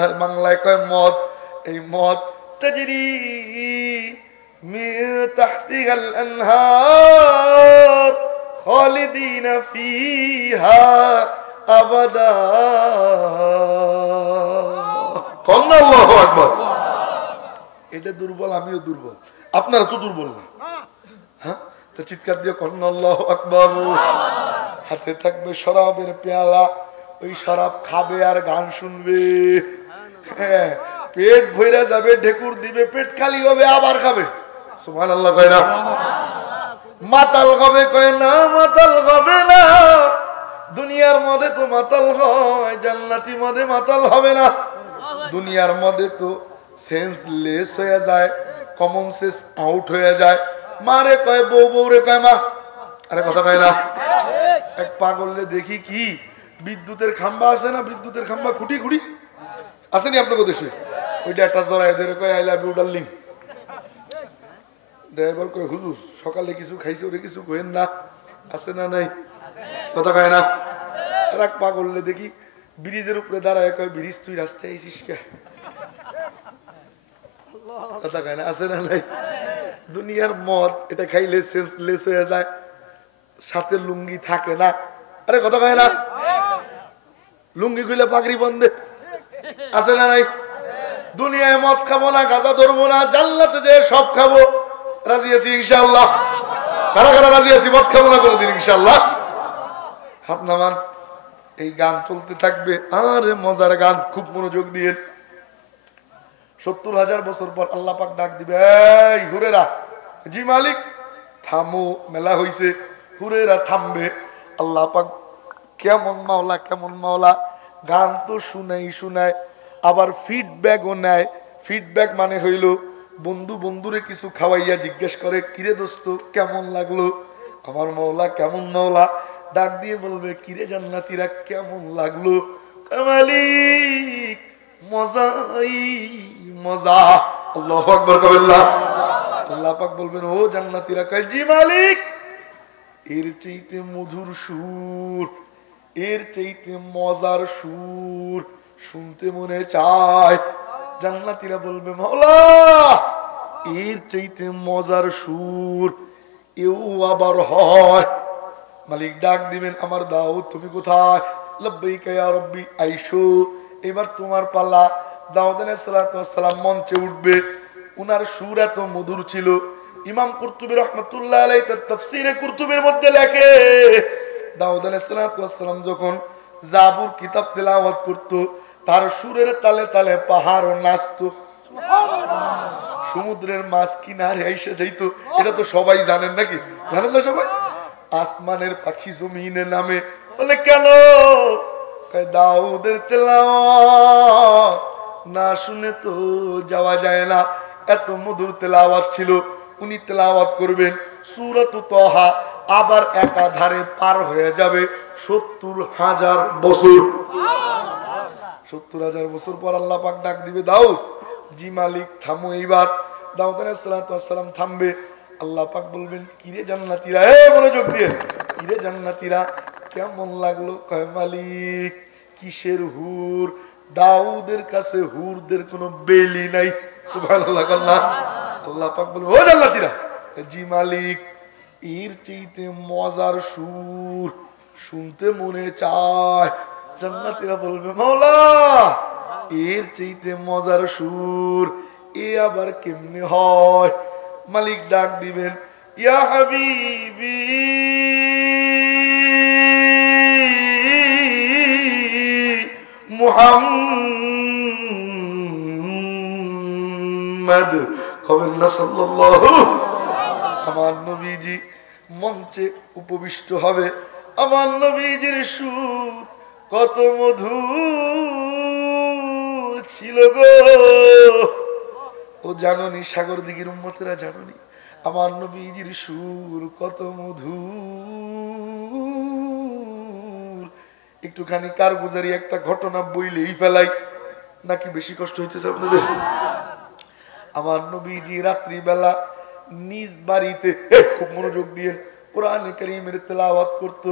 আর বাংলায় কয় মদ। এই মদ তাজরি মিন তাহতিহাল আনহার খালিদিনা ফিহা আবাদা। কন্না আল্লাহু আকবার। এটা দুর্বল, আমিও দুর্বল, আপনারা তো দুর্বল না। হ্যাঁ, তো চিৎকার দিয়ে কন্না আল্লাহু আকবার। হাতে থাকবে শরাবের পেয়ালা, ওই শরাব খাবে আর গান শুনবে। হ্যাঁ, পেট ভরে যাবে, ঢেকুর দিবে, পেট খালি হবে, আবার খাবে। সুবহানাল্লাহ কয় না? মাতাল হবে কয় না, মাতাল হবে না। দুনিয়ার মধ্যে তো মাতাল হয়, জান্নাতি মধ্যে মাতাল হবে না। দুনিয়ার মধ্যে তো সেন্স লেস হয়ে যায়, কমন সেন্স আউট হয়ে যায়। মারে কয় বউ, বউরে কয় মা। আরে কথা কয় না? এক পাগললে দেখি কি বিদ্যুতের খাম্বা আছে না, বিদ্যুতের খাম্বা খুঁটি খুঁটি আসেনি আপনাকে দেশে, ওইটা একটা জড়াই ধরে কয় I love you darling. Driver কয় হুজুর সকালে কিছু খাইছে, ওরে কিছু কইেন না, আছে না নাই? কথা কয় না? আর এক পাগললে দেখি ব্রিজের উপরে দাঁড়ায় কয় ব্রিজ তুই রাস্তায় আইসিস কে? কথা কয় না? আছে না নাই? দুনিয়ার মদ এটা খাইলে সেন্সলেস হয়ে যায়, সাথে লুঙ্গি থাকে না। আরে কথা কয় না? লুঙ্গি খুলে পাগড়ি বন্ধে, আছে না নাই? দুনিয়ায় মদ খাবো না, গাঁজা ধরবো না, জান্নাতে যে সব খাবো। রাজি আছি ইনশাআল্লাহ? কারা কারা রাজি আছি মদ খাবো না কোনোদিন ইনশাআল্লাহ? হাত নামান। এই গান চলতে থাকবে, আরে মজার গান, খুব মনোযোগ দিয়ে। ৭০,০০০ বছর পর আল্লাহ পাক ডাক দিবে, এই হুরেরা। জি মালিক। থামো, মেলা হইছে। হুরেরা থামবে। আল্লাহ পাক কেমন মাওলা, কেমন মাওলা। গান তো শুনাই শুনায়, আবার ফিডব্যাকও নেয়। ফিডব্যাক মানে হইল বন্ধু বন্ধুরে কিছু খাওয়াইয়া জিজ্ঞেস করে, কিরে দোস্ত কেমন লাগলো? আমার মাওলা কেমন মাওলা? ডাক দিয়ে বলবে, কিরে জান্নাতীরা কেমন লাগলো? মালিক মজাই মজা। আল্লাহু আকবার কবেন না? আল্লাহ পাক বলবেন, ও জান্নাতীরা। কয় জি মালিক। এর চাইতে মধুর সুর, এর চাইতে মজার সুর শুনতে মনে চায়। জান্নাতীরা বলবে, মাওলা এর চাইতে মজার সুর এও আবার হয়। মালিক ডাক দিবেন, আমার দাউদ তুমি কোথায়? লাব্বাইকা ইয়া রাব্বি। আইসো, এবার তোমার পালা। দাউদ আলাইহিস সালাম মঞ্চে উঠবে। উনার সুর এত মধুর ছিল, ইমাম কুরতুবী রাহমাতুল্লাহ আলাইহি তার তাফসীরে কুরতুবীর মধ্যে লেখে, দাউদ আলাইহিস সালাম যখন জাবুর কিতাব তেলাওয়াত করত, তার সুরের তালে তালে পাহাড়ও নাচতো। সমুদ্রের মাছ কিনারে এসে যাইত। এটা তো সবাই জানেন নাকি? জানেন না সবাই? আসমানের পাখি জমিনে নামে। বলে কেন? দাউদের তেলাওয়াত না শুনে তো যাওয়া যায় না। এত মধুর তেলাওয়াত ছিল। উনি তেলাওয়াত করবেন সূরাত তাহা, আবার একাধারে পার হয়ে যাবে ৭০,০০০ বছর। ৭০,০০০ বছর পর আল্লাহ পাক ডাক দিবে, দাউদ। জি মালিক। থামো এইবার। দাউদ আলাইহিস সালাম থামবে। আল্লাহ পাক বলবেন, কিরে জান্নাতীরা, মনোযোগ দিয়ে, কিরে জান্নাতীরা কেমন লাগলো? কয় মালিক কিসের হুর? দাউদের কাছে হুরদের কোনো বেলি নাই। সুবহানাল্লাহ। আল্লাহ পাক বলবেন, ও জান্নাতীরা। জি মালিক। এর চাইতে মজার সুর শুনতে মনে চায়। জান্নাতীরা বলবে, মাওলা এর চাইতে মজার সুর এ আবার কেমনে হয়? মালিক ডাক দিবেন, ইয়া হাবিবি মুহাম্মদ কবেন না সাল্লাল্লাহু। আমার নবীজি মঞ্চে উপবিষ্ট হবে। আমার নবীজির সুর কত মধুর ছিল গো। ও জাননি, সাগর দিঘির উম্মতেরা জাননি, আমার নবীজির সুর কত মধুর। একটুখানি কারগুজারি একটা ঘটনা বইলেই ফেলাই, নাকি বেশি কষ্ট হইতেছে আপনাদের? আমার নবীজি রাত্রিবেলা নিজ বাড়িতে, খুব মনোযোগ দিয়ে কোরআনে কারীমের তেলাওয়াত করত।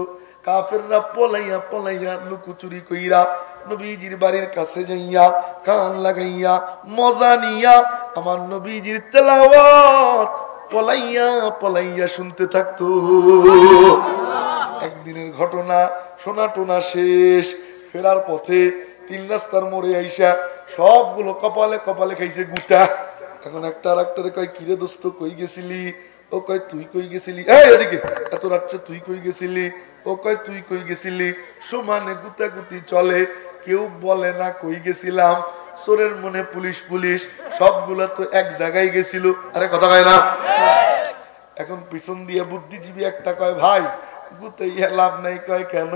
কাফেররা পলাইয়া পলাইয়া লুকোচুরি কইরা নবীজির বাড়ির কাছে যাইয়া কান লাগাইয়া মজা নিয়া আমার নবীজির তেলাওয়াত পলাইয়া পলাইয়া শুনতে থাকতো। একদিনের ঘটনা, শোনা টোনা শেষ, ফেরার পথে 3 রাস্তার মোড়ে আইসা সবগুলো কপালে কপালে খাইছে গুতা। এখন একটা আর একটারে কয়, কিরে দোস্ত কই গেছিলি? ও কয় তুই কই গেছিলি? এই এদিকে, এত রাত্রে তুই কই গেছিলি? ও কয় তুই কই গেছিলি? সমানে গুতাগুতি চলে, কেউ বলে না কই গেছিলাম। চোরের মনে পুলিশ পুলিশ, সবগুলা তো এক জায়গায় গেছিল। আরে কথা কয় না? এখন পিছন দিয়ে বুদ্ধিজীবী একটা কয়, ভাই গুতাইয়া লাভ নাই। কয় কেন?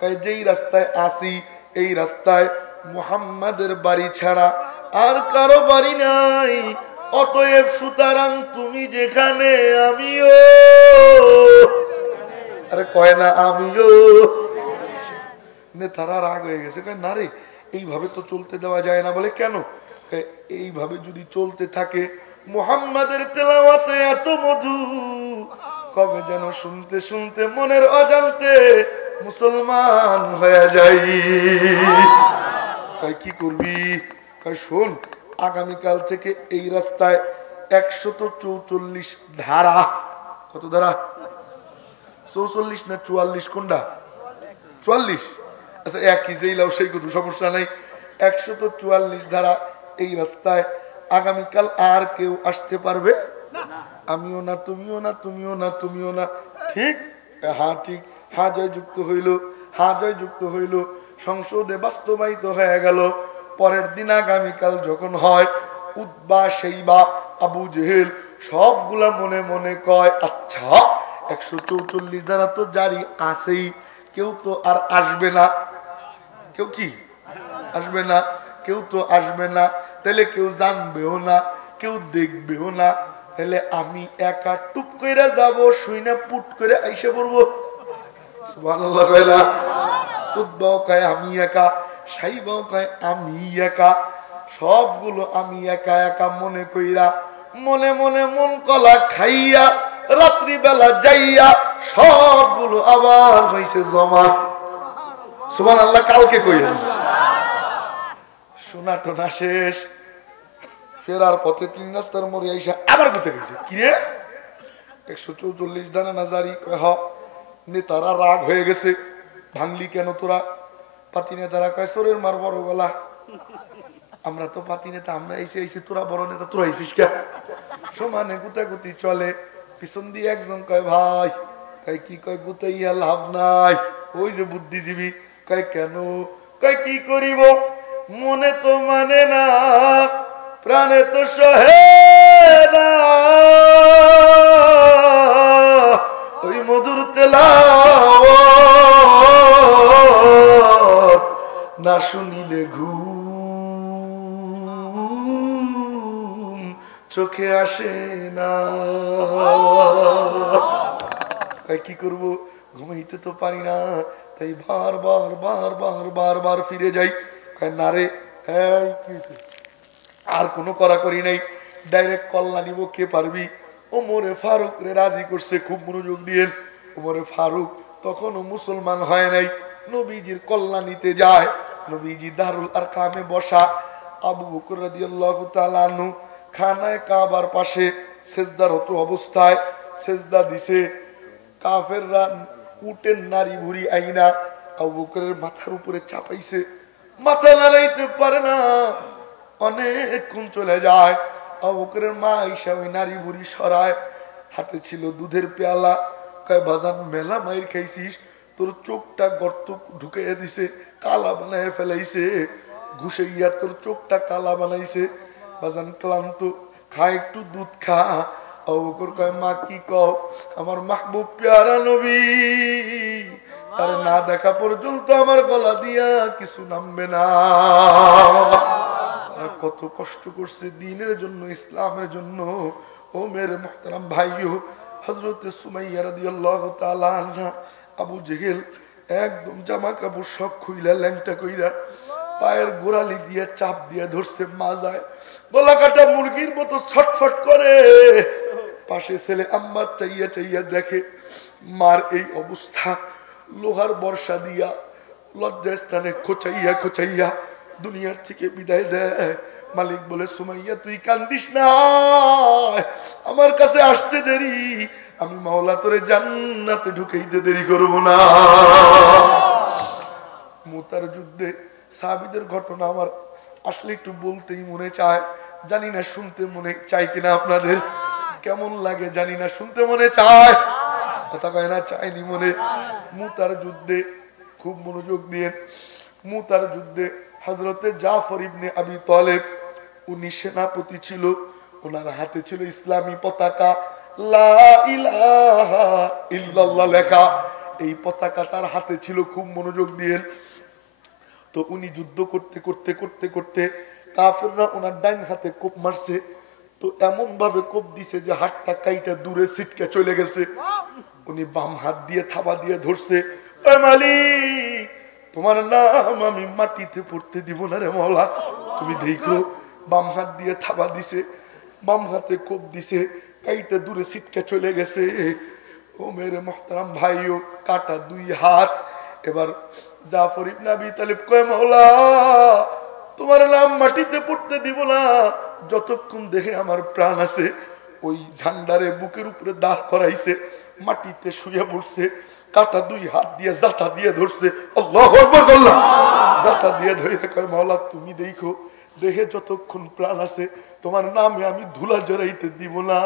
কয় যেই রাস্তায় আসি এই রাস্তায় মুহাম্মাদের বাড়ি ছাড়া আর কারো বাড়ি নাই, অতএব সুতরাং তুমি যেখানে আমিও। আরে কয় না আমিও। নেতারা রাগ হয়ে গেছে, কয় না রে, এইভাবে তো চলতে দেওয়া যায় না। বলে কেন? এইভাবে যদি চলতে থাকে, মুহাম্মাদের তেলাওয়াতে এত মধু, কবে যেন শুনতে শুনতে মনের অজান্তে মুসলমান হয়ে যাই। কয় কি করবি? কয় শোন, আগামীকাল থেকে এই রাস্তায় 144 ধারা। কত ধারা? 44 না 44? কোনটা? 44। আচ্ছা একই যেই লাও সেই কত, সমস্যা নাই। 144 ধারা এই রাস্তায় আগামীকাল আর কেউ আসতে পারবে আমিও না, তুমিও না, তুমিও না, তুমিও না। ঠিক? হ্যাঁ ঠিক। হ্যাঁ জয় যুক্ত হইল, হ্যাঁ জয় যুক্ত হইল, সংসদে বাস্তবায়িত হয়ে গেল। পরের দিন আগামীকাল যখন হয়, উতবা সেইবা আবু জেহেল সবগুলা মনে মনে কয়, আচ্ছা 144 ধারা তো জারি আছেই, কেউ তো আর আসবে না। কেউ কি আসবে না? কেউ তো আসবে না, তাহলে কেউ জানবেও না, কেউ দেখবেও না, তাহলে আমি একা টুপ করে যাব, শুই না পুট করে আইসে পড়বো। সুবহানাল্লাহ কয় না? উতবাও কয় আমি একা, সাইবাও কয় আমি একা, সবগুলো আমি একা একা মনে কইরা মনে মনে মন কলা খাইয়া রাত্রি বেলা যাইয়া সবগুলো আবার হইছে জমা। সুবহানাল্লাহ। কালকে কইলেন শোনা টোনা শেষ, ফেরার পথে 3 রাস্তার মোড়ে আইসা আবার গুতে গেছে। কিরে 144 দানা নাজারি? কয় হ। নেতারা রাগ হয়ে গেছে, ভাঙলি কেন তোরা? পাতি নেতারা কয় চোরের মার বড় গলা, আমরা তো পাতি নেতা, আমরা এসে আইসি, তোরা বড় নেতা, তোরা আইসিস কে? সমানে গুতাগুতি চলে, পিছন দিয়ে একজন কয় ভাই, কয় কি? কয় গুতাইয়া লাভ নাই। ওই যে বুদ্ধিজীবী কয় কেন? কয় কি করিব, মনে তো মানে না, প্রাণে তো সহে না, ওই মধুর তেলাওয়াত না শুনিলে ঘুম চোখে আসে না। কি করব, ঘুমাইতে তো পারি না, তাই বারবার বারবার বারবার ফিরে যাই। না রে, আর কোনো কড়াকড়ি নেই, ডাইরেক্ট কল্লা নিব, কে পারবি? ওমরে ফারুক রে রাজি করছে, খুব মনোযোগ দিয়ে। ওমরে ফারুক তখনও মুসলমান হয় নাই, নবীজির কল্লা নিতে যায়। নবীজি দারুল আরকামে বসা, আবু বকর রাদিয়াল্লাহু তাআলা আনহু খানায় কাবার পাশে সেজদারত অবস্থায় সেজদা দিছে। কাফেররা উটের নারী ভুরি আইনা আবু বকরের মাথার উপরে চাপাইছে, মাথা নাড়াইতে পারে না, অনেকক্ষণ চলে যায়। আবু বকরের মা আয়েশা ওই নারী ভুরি সরায়, হাতে ছিল দুধের পেয়ালা। কয় বাজান মেলা মাইর খাইছিস, তোর চোখটা গর্ত ঢুকাইয়া দিছে, কালা বানায় ফেলাইছে, ঘুষাইয়া তোর চোখটা কালা বানাইছে। বাজান ক্লান্ত, খা একটু দুধ খা। আবু বকর কয় মা কি কও? আমার মাহবুব প্যারা নবী, তারে না দেখা পর্যন্ত আমার গলা দিয়া কিছু নামবে না। কত কষ্ট করছে দ্বীনের জন্য, ইসলামের জন্য। ও মেরে মুহতারাম ভাইও, হযরত সুমাইয়া রাদিয়াল্লাহু তাআলা আনহা, আবু জেহেল একদম জামা কাপড় সব খুইলা ল্যাংটা কইরা পায়ের গোড়ালি দিয়ে চাপ দিয়ে ধরছে মাজায়, গলা কাটা মুরগির মতো ছটফট করে। পাশে ছেলে আম্মার চাইয়া চাইয়া দেখে মার এই অবস্থা, লোহার বর্ষা দিয়া লজ্জাস্থানে খোঁচাইয়া খোঁচাইয়া দুনিয়ার থেকে বিদায় দেয়। মালিক বলে সুমাইয়া তুই কান্দিস না, আমার কাছে আসতে দেরি, আমি মাওলা তোরে জান্নাতে ঢুকাইতে দেরি করব না। মুতার যুদ্ধে সাহাবীদের ঘটনা আমার আসলে একটু বলতেই মনে চায়, জানি না শুনতে মনে চায় কিনা আপনাদের, কেমন লাগে জানি না, শুনতে মনে চায়, কথা কয় না চায়নি মনে। মুতার যুদ্ধে খুব মনোযোগ দিয়ে, মুতার যুদ্ধে হযরতে জাফর ইবনে আবি তালেব উনি সেনাপতি ছিল, ওনার হাতে ছিল ইসলামী পতাকা, লা ইলাহা ইল্লাল্লাহ লেখা, এই পতাকা তার হাতে ছিল। খুব মনোযোগ দিয়ে, তো উনি যুদ্ধ করতে করতে করতে করতে কাফেররা ওনার ডান হাতে কোপ মারছে, তো এমন ভাবে কোপ দিছে যে হাতটা কাইটা দূরে ছিটকে চলে গেছে। উনি বাম হাত দিয়ে থাবা দিয়ে ধরছে, ও মালিক তোমার নাম আমি মাটিতে পড়তে দিব না রে মাওলা, তুমি দেখো। বাম হাত দিয়ে থাবা দিছে, বাম হাতে কোপ দিছে, কাইটা দূরে ছিটকে চলে গেছে। ও মেরে মোহতারাম ভাইও, কাটা দুই হাত। এবার জাফর ইবনে আবি তালেব কয় মাওলা তোমার নাম মাটিতে পড়তে দিব না যতক্ষণ দেখে আমার প্রাণ আছে। ওই ঝান্ডারে বুকের উপরে দাঁড় করাইছে, মাটিতে শুয়ে পড়ছে, কাটা দুই হাত দিয়ে জাতা দিয়ে ধরছে, আল্লাহু আকবার বললাম, জাতা দিয়ে ধরে কয় মাওলা তুমি দেখো, দেখে যতক্ষণ প্রাণ আছে তোমার নামে আমি ধুলা জড়াইতে দিব না।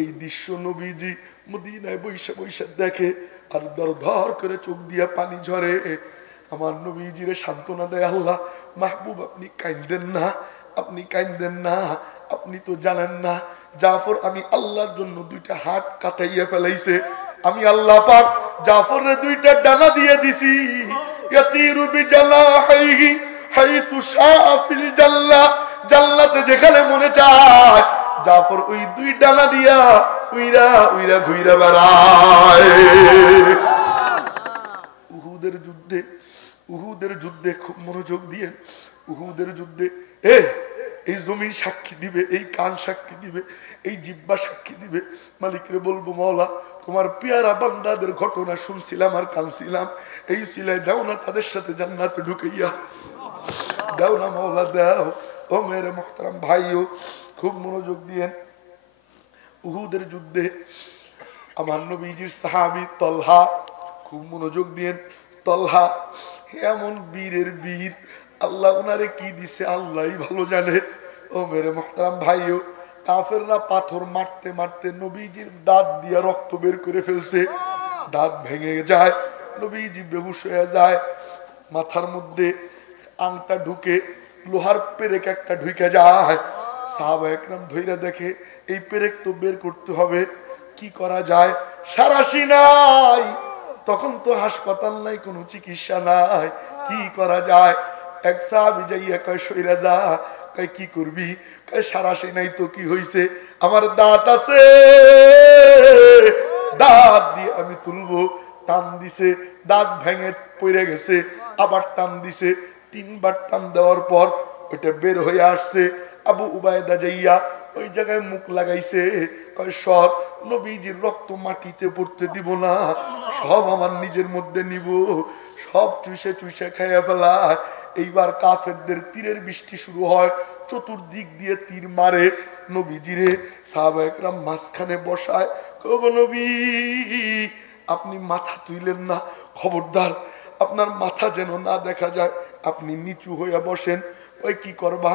এই দৃশ্য নবীজি মদিনায় বৈশা বৈশা দেখে, আর দর ধর করে চোখ দিয়ে পানি ঝরে। আমার নবীজিরে সান্ত্বনা দেয় আল্লাহ, মাহবুব আপনি কাঁদেন না, আপনি কাঁদেন না, আপনি তো জানেন না জাফর আমি আল্লাহর জন্য দুইটা হাত কাটাইয়া ফেলাইছে, আমি আল্লাহ পাক জাফরের দুইটা ডানা দিয়ে দিছি, ইয়াতিরু বিজালাহি হাইসু শাআ ফিল জান্নাহ, জান্নাতে যেখানে মনে চায় জাফর ওই দুই ডানা দিয়া উইরা উইরা ঘুইরা বেড়ায়। উহুদের যুদ্ধে, উহুদের যুদ্ধে খুব মনোযোগ দিয়ে, উহুদের যুদ্ধে এই জমিন সাক্ষী দিবে, এই কান সাক্ষী দিবে, এই জিহ্বা সাক্ষী দিবে। মালিকরে বলবো মাওলা তোমার পেয়ারা বান্দাদের ঘটনা শুনছিলাম আর কানছিলাম, এই সিলাই দাও না তাদের সাথে জান্নাতে ঢুকাইয়া দাও না মাওলা দাও। ও মেরে মোহতারাম ভাইও খুব মনোযোগ দিয়ে, উহুদের যুদ্ধে আমার নবীজির সাহাবী তলহা, খুব মনোযোগ দিয়ে, তলহা এমন বীরের বীর, আল্লাহ উনারে কি দিছে আল্লাহই ভালো জানে। ও মেরে মোহতারাম ভাইও, কাফেররা পাথর মারতে মারতে নবীজির দাঁত দিয়া রক্ত বের করে ফেলছে, দাঁত ভেঙে যায়, নবীজি বেহুশ হয়ে যায়, মাথার মধ্যে আংটা ঢুকে, লোহার পেরেক একটা ঢুকে যায়। সাহাবা একরাম ধইরা দেখে এই পেরেক তো বের করতে হবে, কি করা যায়, সারাশি নাই, তখন তো হাসপাতাল নাই, কোনো চিকিৎসা নাই, কি করা যায়। এক সাহাবী যাইয়া কয় সইরা যা, কয় কি করবি, কয় সারাশি নাই তো কি হইছে, আমার দাঁত আছে, দাঁত দিয়ে আমি তুলবো। টান দিছে, দাঁত ভেঙে পড়ে গেছে, আবার টান দিছে, তিনবার টান দেওয়ার পর ওইটা বের হয়ে আসছে। আবু উবায়দা যাইয়া ওই জায়গায় মুখ লাগাইছে, কয় সব নবীজির রক্ত মাটিতে পড়তে দিব না, সব আমার নিজের মধ্যে নিব, সব চুষে চুষে খাইয়া ফেলা। এইবার কাফেরদের তীরের বৃষ্টি শুরু হয়, চতুর্দিক দিয়ে তীর মারে নবীজিরে। সাহাবা একরাম মাঝখানে বসায়, ওগো নবী আপনি মাথা তুইলেন না, খবরদার আপনার মাথা যেন না দেখা যায়, আপনি নিচু হইয়া বসেন। ওই কি করবা,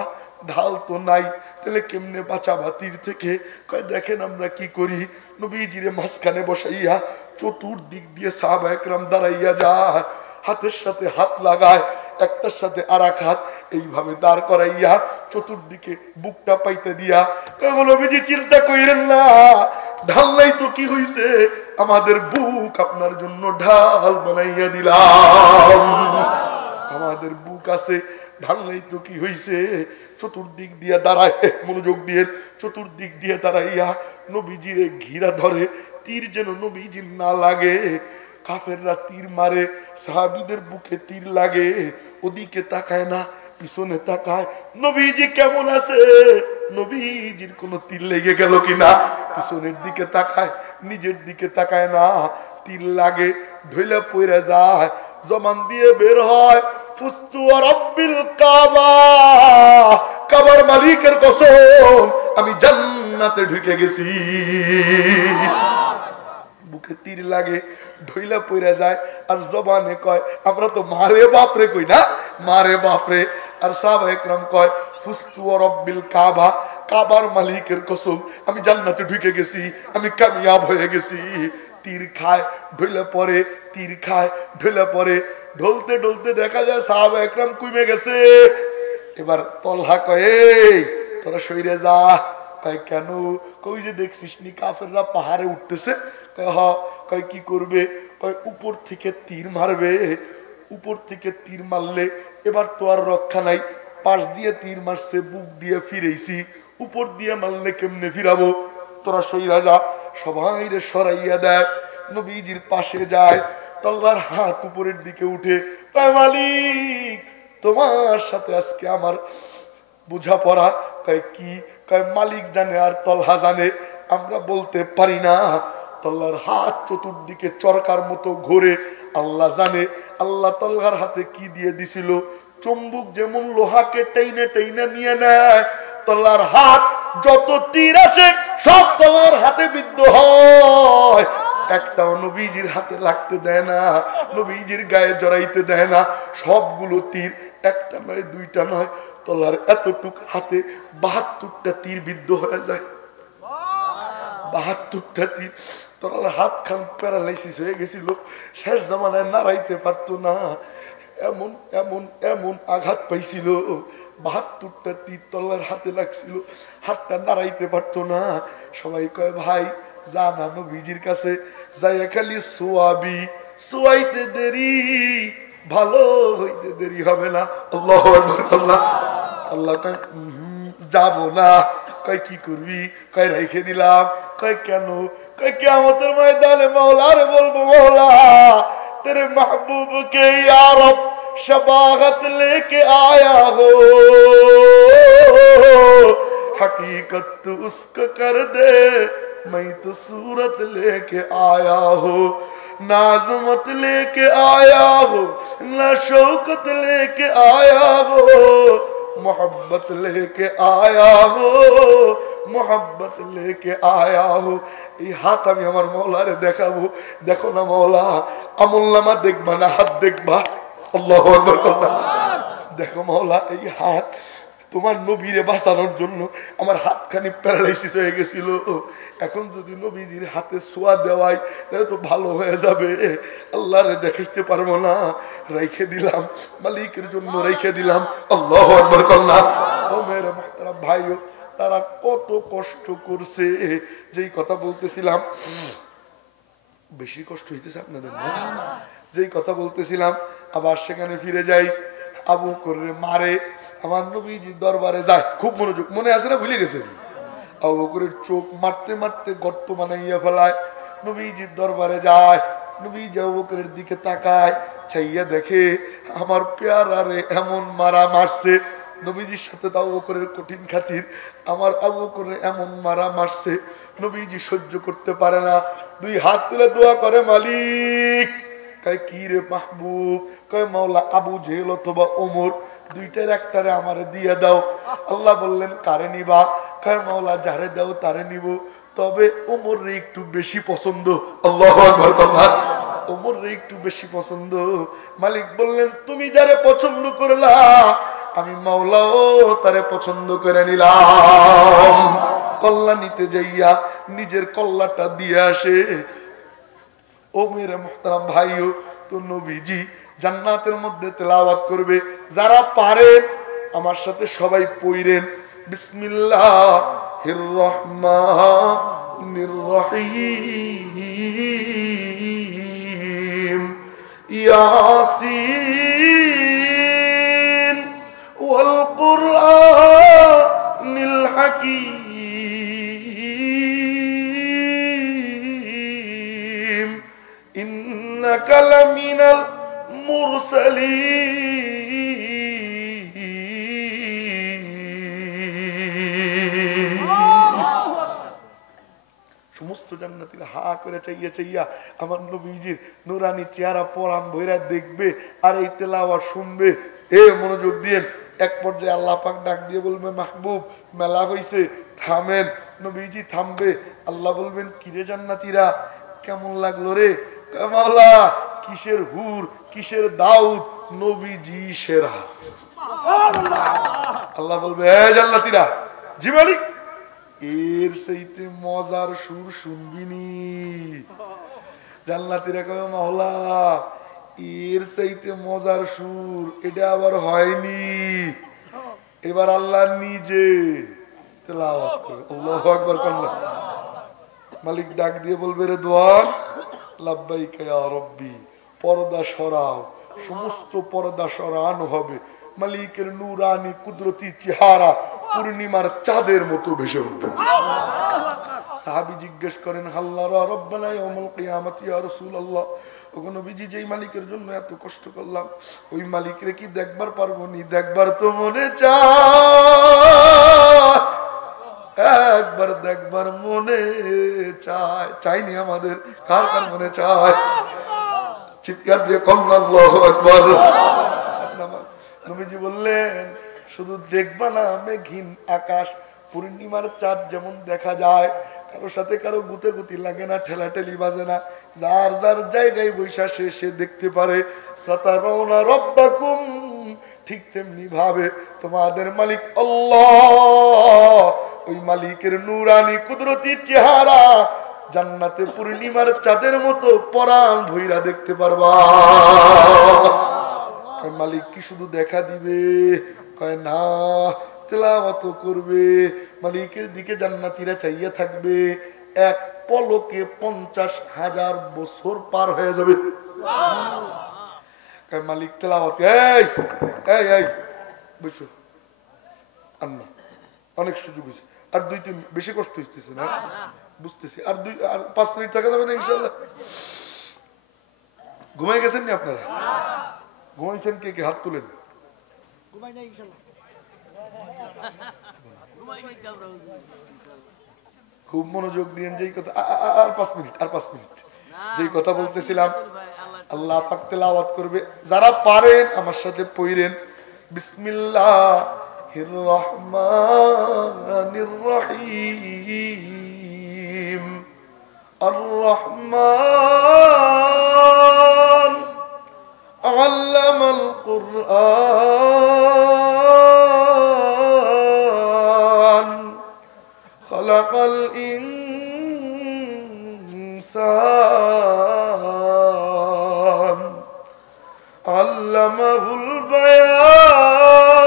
ঢাল তো নাই, তাহলে কেমনে বাঁচাবা তীর থেকে, কয় দেখেন আমরা কি করি। নবীজিরে মাঝখানে বসাইয়া চতুর্দিক দিয়ে সাহাবা একরাম দাঁড়াইয়া যায়, হাতের সাথে হাত লাগায়, একটার সাথে আর এক হাত এইভাবে দাঁড় করাইয়া চতুর্দিকে বুকটা পাইতে দিয়া কয় নবীজি চিন্তা কইরেন না, ঢাল নাই তো কি হইছে, আমাদের বুক আপনার জন্য ঢাল বানাইয়া দিলাম, আমাদের বুক আছে, ঢাল নাই তো কি হইছে। চতুর্দিক দিয়ে দাঁড়ায়, মনোযোগ দিয়ে চতুর্দিক দিয়ে দাঁড়াইয়া নবীজিরে ঘিরা ধরে, তীর যেন নবীজির না লাগে। কাফেররা তীর মারে, সাহাবীদের বুকে তীর লাগে, ওদিকে তাকায় না, পিছনে তাকায়, নবীজি কেমন আছে, নবীজির কোন তীর লেগে গেল কিনা, পিছনের দিকে তাকায়, নিজের দিকে তাকায় না, তীর লাগে, ঢইলা পইরা যায়। জবান দিয়ে বের হয় ফুস্তু রাব্বিল কাবা, কাবার মালিকের কসম আমি জান্নাতে ঢুকে গেছি। বুকে তীর লাগে, ঢইলা পইরা যায়, আর জবানে কয় আমরা তো মারে বাপরে কই না, মারে বাপরে। আর সাহাবা একরাম কয় ফুস্তু রাব্বিল কাবা, কাবার মালিকের কসম আমি জান্নাতে ঢুকে গেছি, আমি কামিয়াব হয়ে গেছি। তীর খায় ঢইলা পরে, তীর খায় ঢইলা পরে, ঢলতে ঢলতে দেখা যায় সাহাবা একরাম কমে গেছে। এবার তলহা কয় এই তোরা সইরে যা। কয় কেন? কই যে দেখছিস নি কাফেররা পাহাড়ে উঠতেছে। কয় হ। কয় কি করবে? কয় উপর থেকে তীর মারবে, উপর থেকে তীর মারলে এবার তো আর রক্ষা নাই, পাশ দিয়ে তীর মারছে, বুক দিয়ে ফিরেছি, উপর দিয়ে মারলে কেমনে ফিরাবো, তোরা সইরা যা। সবাই রে সরাইয়া দেয়, নবীজির পাশে যায়, তল্লার হাত উপরের দিকে উঠে কয় মালিক তোমার সাথে আজকে আমার বোঝাপড়া। কয় কি? কয় মালিক জানে আর তলহা জানে, আমরা বলতে পারি না। তল্লার হাত চতুর্দিকে চরকার মতো ঘোরে, আল্লাহ জানে। আল্লাহ তল্লার হাতে কি দিয়ে দিছিল? চুম্বুক যেমন লোহাকে টেইনে টেইনে নিয়ে নেয়, তল্লার হাত যত তীর আসে সব তল্লার হাতে বিদ্ধ হয়, একটাও নবীজির হাতে লাগতে দেয় না, নবীজির গায়ে জড়াইতে দেয় না। সবগুলো তীর, একটা নয় দুইটা নয়, তলার এতটুক হাতে ৭২টা তীর বিদ্ধ হয়ে যায়। ৭২টা তীর। তলার হাত খান প্যারালাইসিস হয়ে গেছিল, শেষ জামানায় নাড়াইতে পারতো না, এমন এমন এমন আঘাত পাইছিল। ৭২টা তীর তলার হাতে লাগছিল, হাতটা নাড়াইতে পারতো না। সবাই কয় ভাই যা না নবীজির কাছে যাইয়া খালি সোয়াবি, সোয়াইতে দেরি ভালো হইতে দেরি হবে না। আল্লাহু আকবার। আল্লাহ আল্লাহ কয় যাবো না। কয় কি করবি? কয় রেখে দিলাম। কয় কেন? কয় কিয়ামতের ময়দানে মওলারে বলবো মওলা तेरे महबूब के या रब शबागत लेके आया हो, हकीकत तो उसको कर दे मैं तो सूरत लेके आया हो, नाज़मत लेके आया हो ना शौकत लेके आया हो, मोहब्बत लेके आया हो, मोहब्बत लेके आया हो। এই হাত আমি আমার মওলারে দেখাবো। দেখো না মওলা, আমলনামা দেখবা না হাত দেখবা। আল্লাহু আকবার। দেখো মওলা এই হাত তোমার নবীরে বাঁচানোর জন্য আমার হাতখানি প্যারালাইসিস হয়ে গেছিল, এখন যদি নবীজির হাতে ছোঁয়া দেওয়াই তাহলে তো ভালো হয়ে যাবে। আল্লাহরে দেখাইতে পারবো না, রেখে দিলাম মালিকের জন্য, রেখে দিলাম। আল্লাহু আকবার। কল্লা ও মেরে মুহতারাম ভাইও, তারা কত কষ্ট করছে। যেই কথা বলতেছিলাম, বেশি কষ্ট হইতেছে আপনাদের না? যেই কথা বলতেছিলাম আবার সেখানে ফিরে যাই। আবু করে মারে, আমার নবীজির দরবারে যায়, খুব মনোযোগ, মনে আছে না ভুলে গেছেন? আবু বকরের চোখ মারতে মারতে গর্ত বানাইয়া ফেলায়, নবীজির দরবারে যায়। নবীজি আবু বকরের দিকে তাকায়, চাইয়া দেখে আমার পেয়ারারে এমন মারা মারছে। নবীজির সাথে তো আবু বকরের কঠিন খাতির, আমার আবু বকরের এমন মারা মারছে, নবীজি সহ্য করতে পারে না, দুই হাত তুলে দোয়া করে মালিক। কয় কি রে মাহবুব? কয় মাওলা আবু জেহেল অথবা ওমর দুইটার একটারে আমারে দিয়ে দাও। আল্লাহ বললেন কারে নিবা? কয় মাওলা যারে দাও তারে নিব, তবে ওমর রে একটু বেশি পছন্দ। আল্লাহু আকবার। ওমর রে একটু বেশি পছন্দ। মালিক বললেন তুমি যারে পছন্দ করলা আমি মাওলাও তারে পছন্দ করে নিলাম। কল্লা নিতে যাইয়া নিজের কল্লাটা দিয়ে আসে। ও মেরে মুহতারাম ভাইও, তো নবীজি জান্নাতের মধ্যে তেলাওয়াত করবে, যারা পারেন আমার সাথে সবাই পড়েন বিসমিল্লাহির রহমানির রহিম, ইয়াসিন ওয়াল কুরআনিল হাকীম, ইন্নাকা লামিনাল মুরসালিন। সমস্ত জান্নাতীরা হা করে চাইয়া চাইয়া আমার নবীজির নুরানি চেহারা পরাণ ভইরা দেখবে আর এই তেলাওয়াত শুনবে। এ মনোযোগ দিয়েন। এক পর্যায়ে আল্লাহ পাক ডাক দিয়ে বলবে, মাহবুব মেলা হইছে, থামেন। নবীজি থামবে। আল্লাহ বলবেন, কিরে জান্নাতীরা কেমন লাগলো রে? মাওলা কিসের হুর, কিসের দাউদ, নবীজি সেরা। আল্লাহ বলবে, হে জান্নাতীরা, জি মালিক, এর চাইতে মজার সুর শুনবিনি। জান্নাতীরা কবে, মাওলা এর চাইতে মজার সুর এটা আবার হয়নি। এবার আল্লাহ নিজে তেলাওয়াত করবে। আল্লাহু আকবার কন্যা। মালিক ডাক দিয়ে বলবে, রে দোয়ান, লাব্বাইকা ইয়া রব্বি, পর্দা সরাও। সমস্ত পর্দা সরানো হবে। মালিকের নূরানি কুদরতি চেহারা পূর্ণিমার চাঁদের মতো ভেসে উঠবে। সাহাবী জিজ্ঞেস করেন, হাল্লারা রব্বানা ইয়াউমুল কিয়ামাতি ইয়া রাসূলুল্লাহ, ওগো নবীজি, যেই মালিকের জন্য এত কষ্ট করলাম ওই মালিকরে কি দেখবার পারবো নি? দেখবার তো মনে চায়, একবার দেখবার মনে চায়। চাইনি আমাদের? কার কার মনে চায়? চিৎকার দিয়ে কন্যা আল্লাহু আকবার। নবীজি বললেন, শুধু দেখবা না, মেঘহীন আকাশ, পূর্ণিমার চাঁদ যেমন দেখা যায়, কারো সাথে কারো গুতে গুতি লাগে না, ঠেলাঠেলি বাজে না, যার যার জায়গায় বৈশা সে দেখতে পারে। সাতারাউনা রাব্বাকুম, ঠিক তেমনি ভাবে তোমাদের মালিক আল্লাহ, ওই মালিকের নূরানি কুদরতি চেহারা জান্নাতে পূর্ণিমার চাঁদের মতো পরাণ ভইরা দেখতে পারবা। মালিক কি শুধু দেখা দিবে? কয় না, তেলাওয়াত করবে। মালিকের দিকে জান্নাতীরা চাইয়া থাকবে। এক পলকে 50,000 বছর পার হয়ে যাবে। কয় মালিক তেলাওয়াত, এই এই এই বুঝছো আন্না, অনেক সুযোগ হয়েছে, আর 2-3 বেশি কষ্ট হইতেছে না, বুঝতেছি, আর 5 মিনিট থাকা যাবে না ইনশাল্লাহ। ঘুমাই গেছেন নি আপনারা? ঘুমাইছেন কে কে? হাত তুলেন। খুব মনোযোগ দিয়েন। যেই কথা, আর 5 মিনিট, আর 5 মিনিট। যেই কথা বলতেছিলাম, আল্লাহ পাক তেলাওয়াত করবে। যারা পারেন আমার সাথে পড়েন, বিসমিল্লাহির রহমানির রহিম। আর রহমান আল্লামাল কুরআন, খালাকাল ইনসান, আল্লামাহুল বায়ান,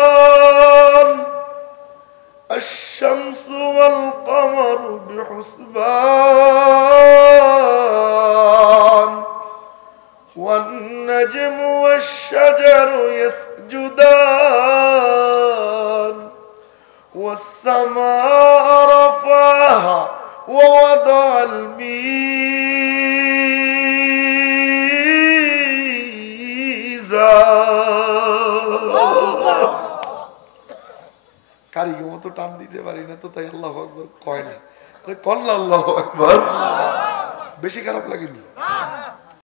আশ-শামসু ওয়াল কমারু বিহুসবান, والنجم والشجر يسجدان، والسماء رفعها ووضع الميزان। কারিগর মতো টান দিতে পারি না তো, তাই আল্লাহু আকবার কয় না। কন্যা আল্লাহু আকবার। বেশি খারাপ লাগেনি?